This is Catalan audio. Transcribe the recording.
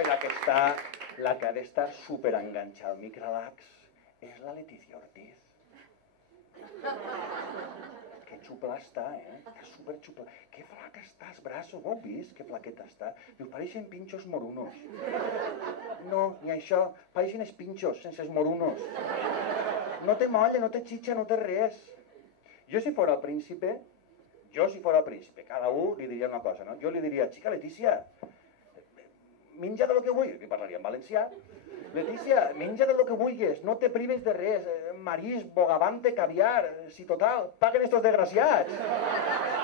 Bueno, la que ha d'estar superenganxada al micralax és la Letícia Ortiz. Que xupla està, Està superxupla. Que flaca estàs, braço, ho heu vist? Que flaqueta està. Diu, pareixen pinxos morunos. No, ni això, pareixen els pinxos, sense els morunos. No té molla, no té xitxa, no té res. Jo si fora el príncipe, cada un li diria una cosa, no? Jo li diria, xica Letícia, menja de lo que vulguis, que parlaria en valencià. Letícia, menja de lo que vulguis, no te prives de res, marís, bogavante, caviar, si total, paguen estos desgraciats.